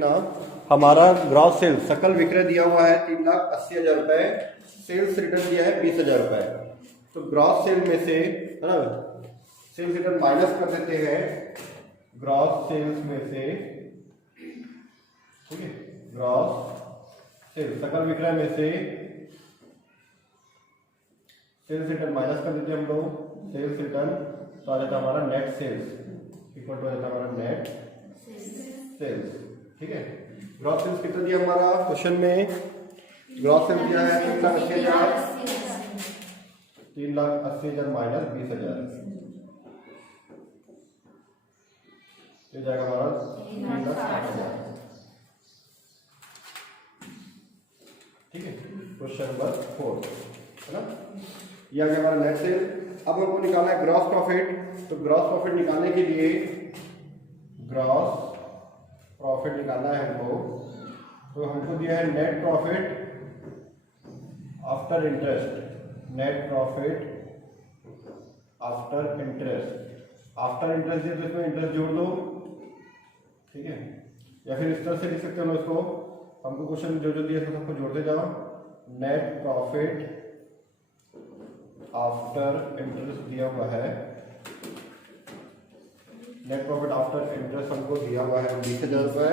ना हमारा gross cell सकल विक्रय दिया हुआ है 3,80,000 रुपए। सेल्स रिटर्न दिया है 20,000 रुपए। तो ग्रॉस सेल में से है ना सेल्स रिटर्न माइनस कर देते हैं ग्रॉस सेल्स में से, ठीक है। ग्रॉस सेल सकल विक्रय में से सेल्स रिटर्न माइनस कर देते हैं हम लोग। सेल्स रिटर्न तो आ जाता है हमारा नेट सेल्स इक्वल टू आ जाता है हमारा नेट सेल्स, ठीक है। ग्रॉस सेल्स कितना दिया हमारा क्वेश्चन में? ग्रॉस सेल्स दिया है 3,80,000 माइनस 20,000, ये जाएगा हमारा 3,60,000, ठीक है। क्वेश्चन नंबर 4 है ना, ये आ गया हमारा नेट सेल। अब हमको निकालना है ग्रॉस प्रॉफिट। तो ग्रॉस प्रॉफिट निकालने के लिए ग्रॉस प्रॉफिट निकालना है हमको। तो हमको दिया है net profit after interest, net profit after interest. After interest दिया तो इसमें इंटरेस्ट जोड़ दो, ठीक है। या फिर इस तरह से लिख सकते हो इसको, हमको क्वेश्चन जो जो दिया है सबको जोड़ते जाओ। नेट प्रॉफिट आफ्टर इंटरेस्ट दिया हुआ है, नेट प्रॉफिट आफ्टर इंटरेस्ट हमको दिया हुआ है 20,000 रुपए,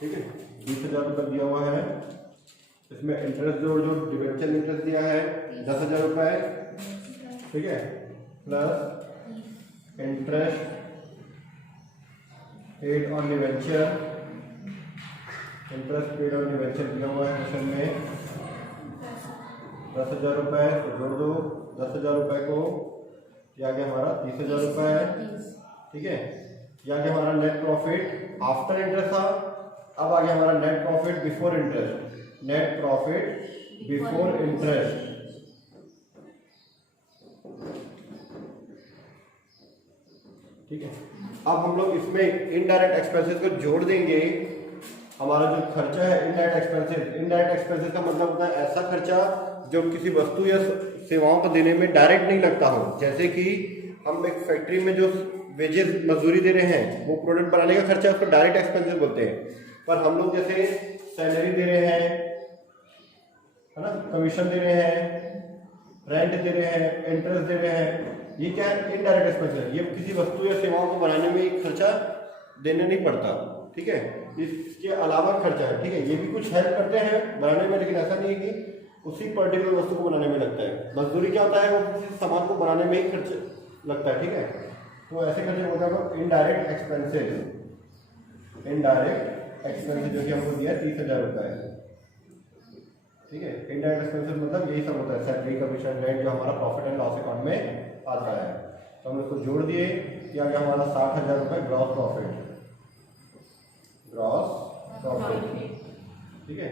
ठीक है। 20,000 रुपये दिया हुआ है। इसमें इंटरेस्ट जो डिवेंचर इंटरेस्ट दिया है 10,000 रुपए, ठीक है, plus interest paid on debenture, interest paid on debenture दिया हुआ है क्वेश्चन में 10,000 रुपए। तो जोड़ दो 10,000 रुपए को, यह आ गया हमारा 30,000 रुपए, ठीक है। यह आ गया हमारा नेट प्रॉफिट आफ्टर इंटरेस्ट था। अब आ गया हमारा net profit before interest, net profit before interest, ठीक है। अब हम लोग इसमें इनडायरेक्ट एक्सपेंसेस को जोड़ देंगे। हमारा जो खर्चा है इनडायरेक्ट एक्सपेंसेस, इनडायरेक्ट एक्सपेंसेस का मतलब होता है ऐसा खर्चा जो किसी वस्तु या सेवाओं को देने में डायरेक्ट नहीं लगता हो। जैसे कि हम एक फैक्ट्री में जो वेजेस मजदूरी दे रहे हैं वो प्रोडक्ट बनाने का खर्चा, उसको डायरेक्ट एक्सपेंसेस बोलते हैं। पर हम लोग जैसे सैलरी दे रहे हैं, है ना, कमीशन दे रहे हैं, रेंट दे रहे हैं, इंटरेस्ट दे रहे हैं, ये क्या है? Indirect expenses. ये किसी वस्तु या सेवाओं को बनाने में एक खर्चा देने नहीं पड़ता, ठीक है। इसके अलावा खर्चा है, ठीक है। ये भी कुछ हेल्प करते हैं बनाने में, लेकिन ऐसा नहीं है कि उसी पर्टिकुलर वस्तु को बनाने में लगता है। मजदूरी क्या होता है? वो किसी सामान को बनाने में ही खर्च लगता है, ठीक है। तो ऐसे खर्चे होता है इनडायरेक्ट एक्सपेंसेस। इनडायरेक्ट एक्सपेंसेस जो कि हमको दिया है 30,000 रुपए, ठीक है। इनडायरेक्ट एक्सपेंसेस मतलब यही सब होता है, सैलरी, कमीशन, रेंट, जो हमारा प्रॉफिट एंड लॉस अकाउंट में आता है। तो हम इसको जोड़ दिए, क्या गया हमारा 60,000 रुपए ग्रॉस प्रॉफिट, ग्रॉस प्रॉफिट, ठीक है।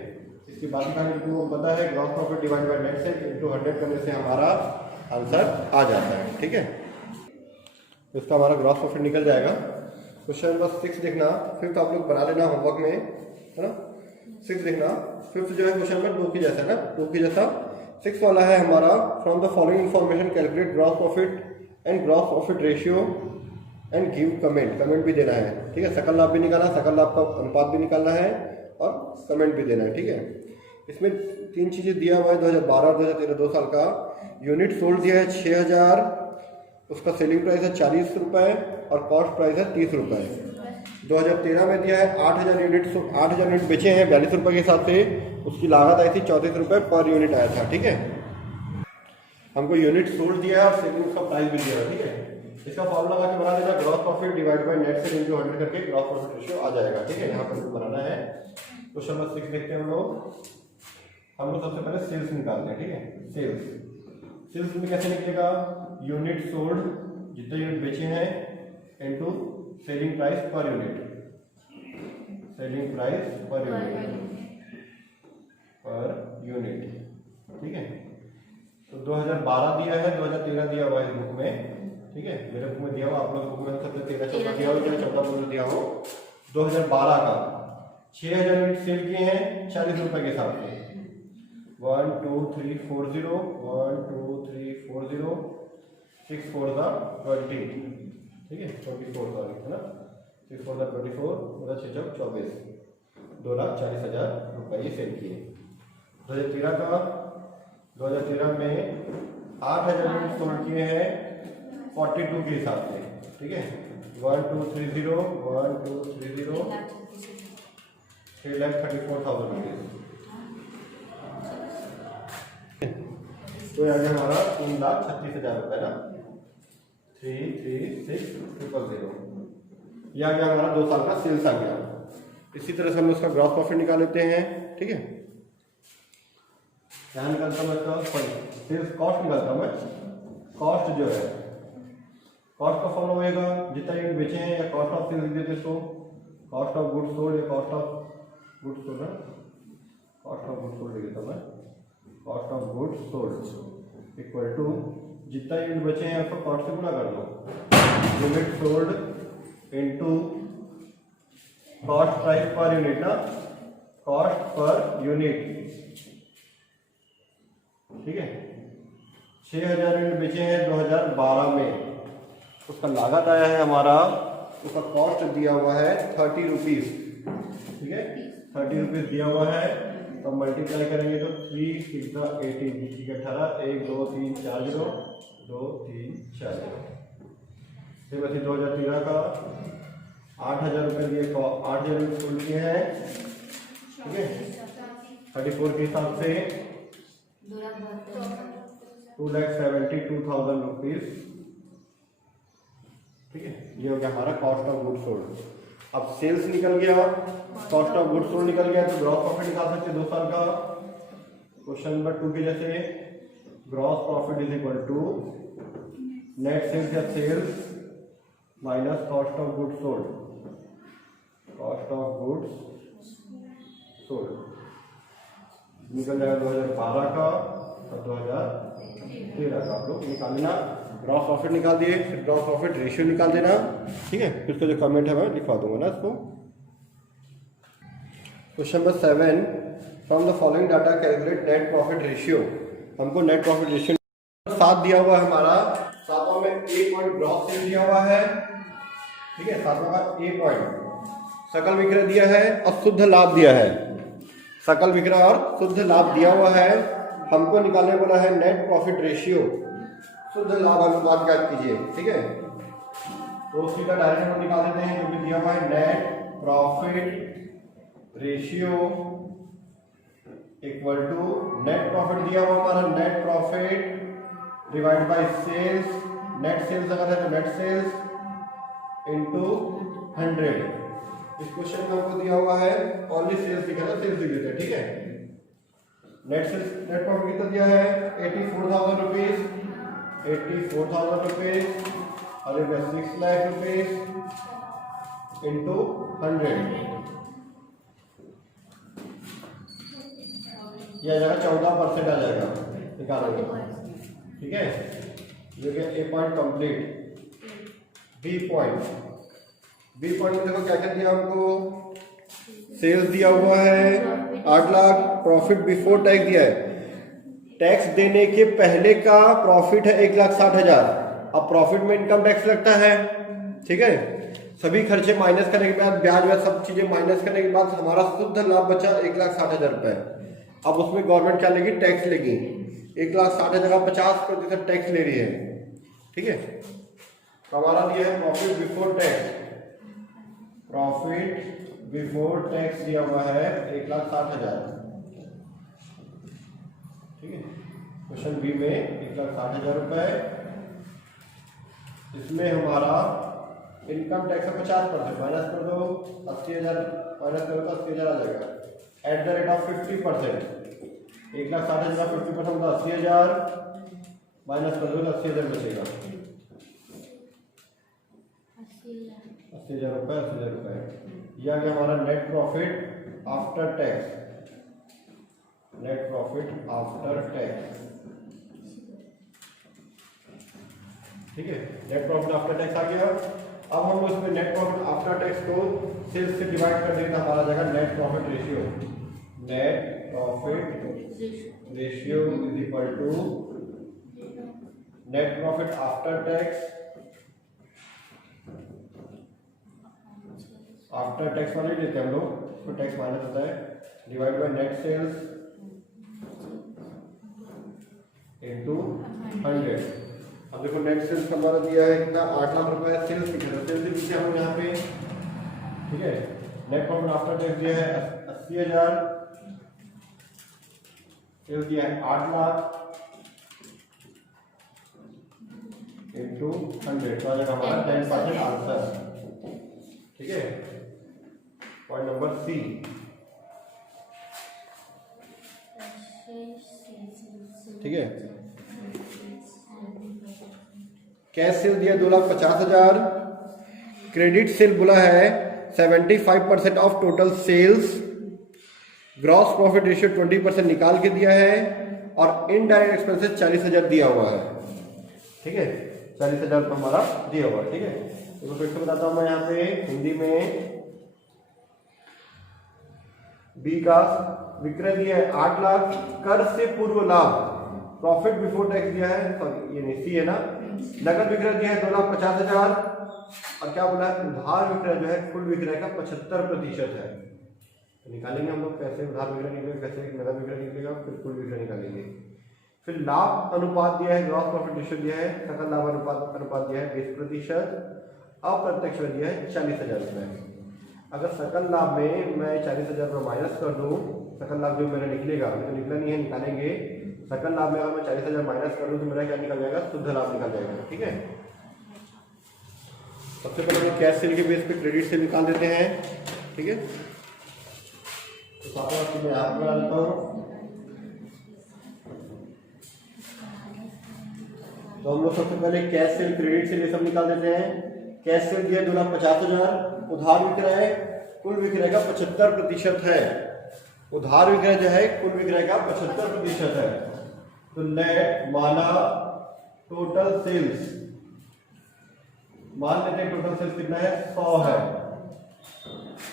इसके बाद को पता है gross profit divide by net cell into 100 करने से हमारा आंसर आ जाता है, ठीक है। इसका हमारा ग्रॉस प्रॉफिट निकल जाएगा। क्वेश्चन नंबर 6 देखना, फिफ्थ आप लोग बना लेना होमवर्क में, है ना। 6 देखना, फिफ्थ जो है क्वेश्चन नंबर 2 की जैसा है ना, 2 की जैसा। 6 वाला है हमारा, from the following information calculate gross profit and gross profit ratio and give comment. Comment भी देना है, ठीक है। सकल लाभ भी निकालना, सकल लाभ का अनुपात भी निकालना है और कमेंट भी देना है, ठीक है। इसमें 3 चीज़ें दिया हुआ है, 2012 और 2013 2 साल का। यूनिट सोल्ड दिया है 6,000, उसका सेलिंग प्राइस है 40 रुपये और कॉस्ट प्राइस है 30 रुपये। 2013 में दिया है 8,000 यूनिट, 8,000 यूनिट बेचे हैं 42 रुपये के हिसाब से, उसकी लागत आई थी 34 रुपये पर यूनिट आया था, ठीक है। हमको यूनिट सोल्ड दिया है और सेलिंग का प्राइस भी दिया है, ठीक है। इसका फॉर्मूला लगा के बना देना, gross profit divide by net cell into 100 करके ग्रॉस प्रॉफिट रेशियो आ जाएगा, ठीक है। यहाँ पर बनाना है। क्वेश्चन नंबर 6 देखते हैं हम लोग सबसे पहले सेल्स निकालते हैं, ठीक है। सेल्स में कैसे निकलेगा? यूनिट सोल्ड, जितने यूनिट बेचे हैं, into selling price per unit, selling price per unit, ठीक है। तो 2012 दिया है, 2013 दिया हुआ है इस बुक में, ठीक है। मेरे बुक में दिया हुआ, आप लोग बुक में सबसे 13-14 दिया हो, 14 दिया हो। 2012 का 6,000 यूनिट सेल किए हैं 40 रुपए के हिसाब से। 1 2 3 4 0 1 2 3 4 0 6 4 20, ठीक है, 24 सॉरी, है ना। 6 4 24, 6 24, 2,40,000 रुपये ये सेल किए। 2013 का 2013 में 8,000 यूनिट सोल्ड किए हैं 42 के हिसाब से, ठीक है। 1230 3,34,000 रुपीज, तो यहाँ पे हमारा 3,36,000 रुपये ना, 3,36,000। यह आ गया हमारा 2 साल का सेल्स आ गया। इसी तरह से हम उसका ग्रॉस प्रॉफिट निकाल लेते हैं, ठीक है। क्या निकालता हूँ इसका, सेल्स कॉस्ट निकालता हूँ मैं। कॉस्ट जो है, कॉस्ट का फॉर्म होएगा जितना यूनिट बेचे हैं, या कॉस्ट ऑफ सेल्स लिख देते इसको, कॉस्ट ऑफ गुड्स सोल्ड या कॉस्ट ऑफ गुड्स सोल्ड है, कॉस्ट ऑफ गुड्स सोल्ड लिख देता हूँ मैं। Cost of goods sold equal to जितना यूनिट बचे हैं उसको कॉस्ट से गुणा कर दो, unit sold into cost price per unit ना, कॉस्ट पर यूनिट, ठीक है। 6,000 यूनिट बेचे हैं 2012 में, उसका लागत आया है हमारा, उसका कॉस्ट दिया हुआ है 30 रुपीज, ठीक है। 30 रुपीज दिया हुआ है, तो मल्टीप्लाई करेंगे तो 3 6 18, 18 1 2 3 4 0 2 3 4 0। फिर वैसे 2013 का 8,000 रुपये दिए, 8,000 रुपये सोल्ड किए हैं, ठीक है। 34 के हिसाब से 2,72,000 रुपीज, ठीक है। ये हो गया हमारा कॉस्ट ऑफ गुड्स सोल्ड। अब सेल्स निकल गया, कॉस्ट ऑफ गुड्स सोल्ड निकल गया, तो ग्रॉस प्रॉफिट निकाल सकते हैं 2 साल का। क्वेश्चन नंबर 2 के जैसे, gross profit is equal to net sales या sales minus cost of goods sold, cost of goods sold निकल जाएगा 2012 का और 2013 का। आप लोग निकाल लेना, ग्रॉस प्रॉफिट निकाल दिए, फिर ग्रॉस प्रॉफिट रेशियो निकाल देना, ठीक है। फिर उसका जो कमेंट है मैं लिखवा दूंगा ना इसको। Question number 7, from the following data calculate net profit ratio. हमको नेट प्रॉफिट रेशियो 7 दिया हुआ है हमारा, 7वां में ए पॉइंट ग्रॉस सेल दिया हुआ है, ठीक है। 7वां का ए पॉइंट सकल विक्रय दिया है और शुद्ध लाभ दिया है, सकल विक्रय और शुद्ध लाभ दिया हुआ है। हमको निकालने बोला है नेट प्रॉफिट रेशियो, शुद्ध लाभ अनुपात ज्ञात कीजिए, ठीक है। तो उसी का डायरेक्ट हम निकाल देते हैं, जो कि दिया हुआ है net profit ratio equal to, net profit दिया हुआ हमारा net profit divide by sales, net sales अगर है तो नेट सेल्स इनटू 100। इस क्वेश्चन में हमको दिया हुआ है ओनली सेल्स दिखा था, सेल्स लिख देते हैं, ठीक है। नेट सेल्स, नेट प्रॉफिट कितना दिया है 84,000 रुपीज, 84,000 रुपीज और 6 लाख रुपीज इंटू 100, यह आ जाएगा 14% आ जाएगा, निकालेंगे, ठीक है। ये गया A point complete. B point, B point में देखो क्या क्या दिया हमको, सेल्स दिया हुआ है 8 लाख, प्रॉफिट बिफोर टैक्स दिया है, टैक्स देने के पहले का प्रॉफिट है 1,60,000। अब प्रॉफिट में इनकम टैक्स लगता है, ठीक है। सभी खर्चे माइनस करने के बाद, ब्याज व्याज सब चीजें माइनस करने के बाद हमारा शुद्ध लाभ बचा 1,60,000 रुपए। अब उसमें गवर्नमेंट क्या लेगी, टैक्स लेगी, 1,60,000 का 50% टैक्स ले रही है, ठीक है। तो हमारा दिया है profit before tax, profit before tax दिया हुआ है 1,60,000, ठीक है। क्वेश्चन बी में 1,60,000 रुपए, इसमें हमारा इनकम टैक्स है 50%, माइनस कर दो 80,000, माइनस करो तो 80,000 आ जाएगा, एट द रेट ऑफ 50%, 1,60,000 50% मतलब 80,000, माइनस कर दो तो 80,000 बचेगा, 80,000 रुपये, 80,000 रुपये। यह आ गया हमारा net profit after tax, net profit after tax, ठीक है। नेट प्रॉफिट आफ्टर टैक्स आ गया। अब हम उसमें नेट प्रॉफिट आफ्टर टैक्स को सेल्स से डिवाइड कर देंगे तो हमारा जाएगा net profit ratio, net profit ratio is equal to net profit after tax after tax वाले लेते हैं हम लोग, तो टैक्स माइनस होता है, divide by net sales into 100। अब देखो नेट सेल्स हमारा दिया है कितना, 8 लाख रुपए सेल्स की तरफ, सेल्स पीछे हम यहाँ पे, ठीक है। नेट प्रॉफिट आफ्टर टैक्स दिया है 80,000, सेल्स दिया है 8 लाख इनटू 100, तो आ जाएगा हमारा 10% आंसर, ठीक है। Point number C. ठीक है, कैश सेल दिया 2,50,000, क्रेडिट सेल बोला है 75% off total sales, gross profit ratio 20% निकाल के दिया है, और इनडायरेक्ट एक्सपेंसेस 40,000 दिया हुआ है, ठीक है। 40,000 रुपये हमारा दिया हुआ है, ठीक है। तो फिर से बताता हूं मैं यहाँ पे हिंदी में, बी का विक्रय दिया है 8 लाख, कर से पूर्व लाभ प्रॉफिट बिफोर टैक्स दिया है, सॉरी ये नहीं सी है ना, नगद विक्रय दिया है 2,50,000, और क्या बोला है, उधार विक्रय जो है कुल विक्रय का 75% है। तो निकालेंगे हम लोग कैसे उधार विक्रय निकलेगा, कैसे नगद विक्रय निकलेगा, फिर कुल विक्रय निकालेंगे। फिर लाभ अनुपात दिया है, ग्रॉस प्रॉफिट रेशियो दिया है, सकल लाभ अनुपात दिया है 20%, अप्रत्यक्ष व्यय दिया है 40,000 रुपये। अगर सकल लाभ में मैं 40,000 रुपये माइनस कर दूं, सकल लाभ जो मेरा निकलेगा, तो निकला नहीं है, निकालेंगे। सकल लाभ में अगर मैं 40,000 माइनस कर दूं तो मेरा क्या निकल जाएगा, शुद्ध लाभ निकल जाएगा, ठीक है। सबसे पहले हम कैश सेल के बेस पे क्रेडिट सेल निकाल देते हैं, ठीक है। तो साथ में यहाँ पर डालता हूँ, तो हम लोग सबसे पहले कैश सेल क्रेडिट सेल ये सब निकाल देते हैं। कैश सेल दिया 2,50,000, उधार विक्रय कुल विक्रय का 75% है, उधार विक्रय जो है कुल विक्रय का 75% है। तो लेट माना टोटल सेल्स, मान लेते हैं टोटल सेल्स कितना है, 100 है।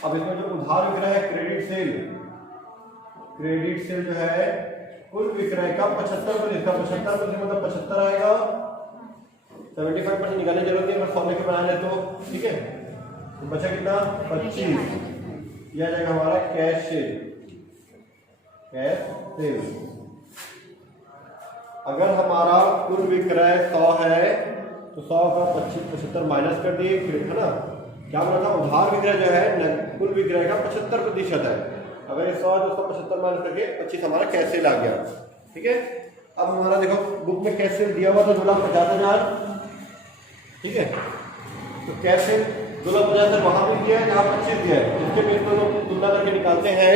अब इसमें जो उधार विक्रय है क्रेडिट सेल जो है कुल विक्रय का 75%, 75% मतलब 75 आएगा, 75% निकालने की जरूरत नहीं, अगर 100 लेके बनाना है तो, ठीक है। तो बचा कितना, 25, यह आ जाएगा हमारा कैश सेल। अगर हमारा कुल विक्रय 100 है तो 100 का 75 माइनस कर दिए, है ना। क्या बोला था, उधार विक्रय जो है कुल विक्रय का 75% है। अगर 100 है तो उसका 75 माइनस करके 25 हमारा कैश सेल आ गया, ठीक है। अब हमारा देखो बुक में कैश सेल दिया हुआ था 2,50,000, ठीक है। तो कैश सेल 2,50,000 वहां भी दिया है जहाँ 25 दिया है, इसके बेस पर लोग तुलना करके निकालते हैं,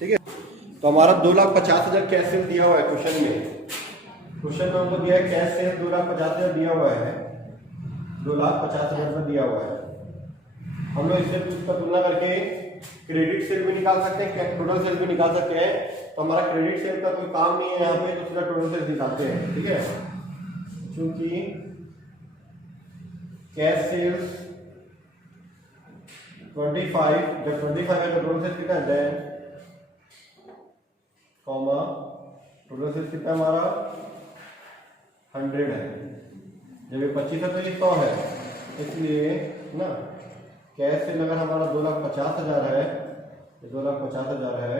ठीक है। तो हमारा 2,50,000 कैश सेल दिया हुआ है क्वेश्चन में, क्वेश्चन में हमको दिया है कैश सेल 2,50,000 दिया हुआ है, 2,50,000 में दिया हुआ है। हम लोग इससे उसका तुलना करके क्रेडिट सेल भी निकाल सकते हैं, टोटल सेल भी निकाल सकते हैं। तो हमारा क्रेडिट सेल का कोई काम नहीं है यहाँ पे, तो सीधा टोटल सेल निकालते हैं, ठीक है। क्योंकि कैश सेल्स 25, जब 25 है तो टोटल सेल कितना है 10, कॉमा टोटल सेल कितना हमारा 100 है। जब ये 25 है तो ये 100 है, इसलिए ना कैश सेल अगर हमारा 2,50,000 है, 2,50,000 है,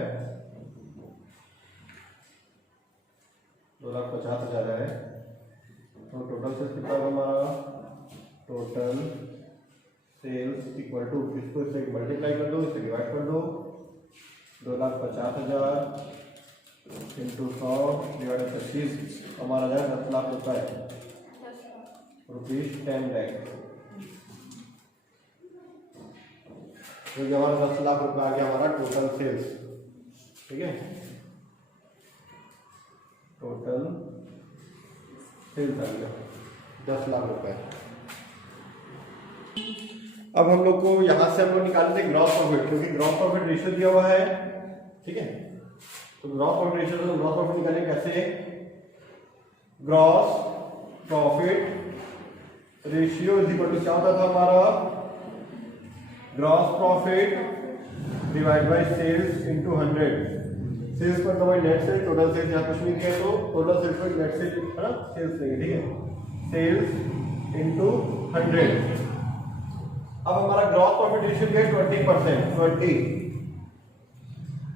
2,50,000 है, तो टोटल सेल्स कितना होगा हमारा, टोटल सेल्स इक्वल टू, इसको इससे मल्टीप्लाई कर दो, इससे डिवाइड कर दो, 2,50,000 इंटू 100 डिवाइड बाई 25, हमारा जाए 10 लाख रुपए, रुपीज 10 लाख। तो ये हमारा 10 लाख रुपए आ गया हमारा टोटल सेल्स, ठीक है। टोटल सेल्स आ गया 10 लाख रुपए। अब हम लोग को यहां से हम लोग निकालते हैं ग्रॉस प्रॉफिट, क्योंकि ग्रॉस प्रॉफिट रेशियो दिया हुआ है, ठीक है। तो ग्रॉस प्रॉफिट रेशियो, तो ग्रॉस प्रॉफिट निकालें कैसे, gross profit ratio is equal to क्या होता था हमारा, gross profit divide by sales into 100। Sales पर by net sale, total sales यहाँ कुछ नहीं किया तो टोटल सेल्स पर नेट सेल है ना, सेल्स लेंगे, ठीक है। सेल्स इनटू 100, अब हमारा ग्रॉस प्रॉफिट रेशियो क्या है 20%। 20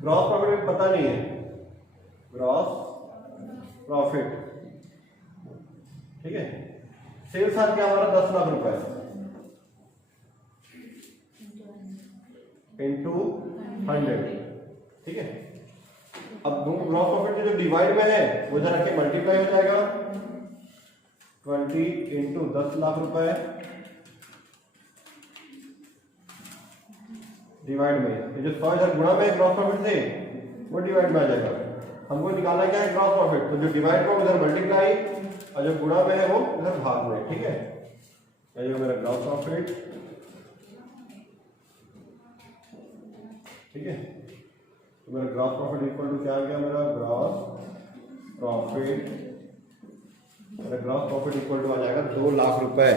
ग्रॉस प्रॉफिट में पता नहीं है, ग्रॉस प्रॉफिट, ठीक है। सेल्स आ गया हमारा 10 लाख रुपए इंटू 100, ठीक है। अब ग्रॉस प्रॉफिट जो डिवाइड में है वो जरा के मल्टीप्लाई हो जाएगा 20 इंटू 10 लाख रुपए डिवाइड में, ये जो 100,000 गुणा में ग्रॉस प्रॉफिट थे वो डिवाइड में आ जाएगा। हमको निकालना क्या है ग्रॉस प्रॉफिट, तो जो डिवाइड में उधर मल्टीप्लाई और जो गुणा में है वो इधर भाग में, ठीक है। ये जो मेरा ग्रॉस प्रॉफिट, ठीक है। तो मेरा ग्रॉस प्रॉफिट इक्वल टू क्या आ गया, मेरा ग्रॉस प्रॉफिट, मेरा ग्रॉस प्रॉफिट इक्वल टू आ जाएगा 2 लाख रुपए।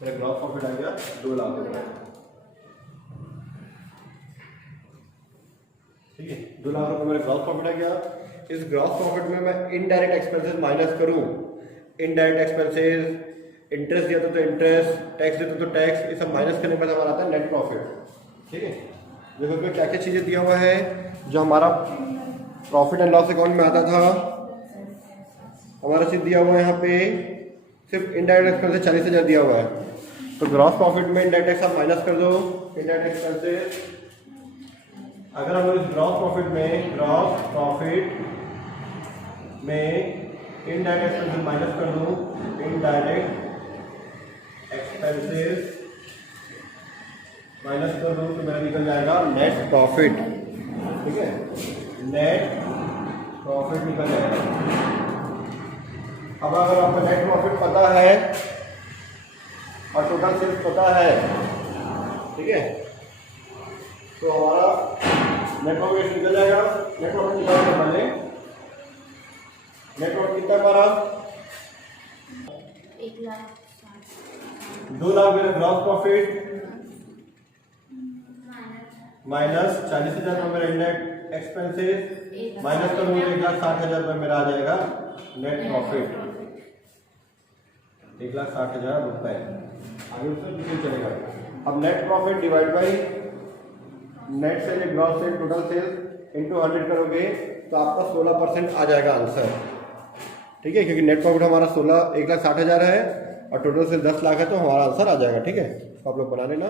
मेरा ग्रॉस प्रॉफिट आ गया 2 लाख रुपए, ठीक है। 2 लाख रुपए मेरा ग्रॉस प्रॉफिट आ गया। इस ग्रॉस प्रॉफिट में मैं इनडायरेक्ट एक्सपेंसेस माइनस करूं, इनडायरेक्ट एक्सपेंसेस, इंटरेस्ट दिया तो इंटरेस्ट, टैक्स दिया तो टैक्स, ये सब माइनस करने के बाद हमारा आता है नेट प्रॉफिट, ठीक है। देखो इसमें क्या क्या चीजें दिया हुआ है। जो हमारा प्रॉफिट एंड लॉस अकाउंट में आता था, हमारा चीज दिया हुआ है यहाँ पे सिर्फ इनडायरेक्ट एक्सपेंसेस 40,000 दिया हुआ है। तो ग्रॉस प्रॉफिट में इनडायरेक्ट टैक्स आप माइनस कर दो, इनडायरेक्ट एक्सपेंसेस। अगर हम इस ग्रॉस प्रॉफिट में इनडायरेक्ट एक्सपेंसेस माइनस कर दूं, इनडायरेक्ट एक्सपेंसेस माइनस कर दूं तो मेरा निकल जाएगा नेट प्रॉफिट, ठीक है। नेट प्रॉफिट निकल जाएगा। अब अगर आपको नेट प्रॉफिट पता है और टोटल सेल्स पता है, ठीक है, तो हमारा नेट प्रॉफिट निकल जाएगा। नेट प्रॉफिट निकालने पहले नेट प्रॉफिट कितना हमारा 2 लाख मेरा ग्रॉस प्रॉफिट माइनस 40,000 रुपये मेरा इंडायरेक्ट एक्सपेंसेस माइनस करूंगा 1,60,000 रुपये मेरा आ जाएगा नेट प्रॉफिट, 1,60,000 रुपये। आगे उसमें डिटेल चलेगा। अब net profit divide by net sale, gross sale, total sale into 100 करोगे तो आपका 16% आ जाएगा आंसर, ठीक है। क्योंकि नेट प्रॉफिट हमारा 1,60,000 है और टोटल सेल 10 लाख है, तो हमारा आंसर आ जाएगा, ठीक है। तो आप लोग बना लेना।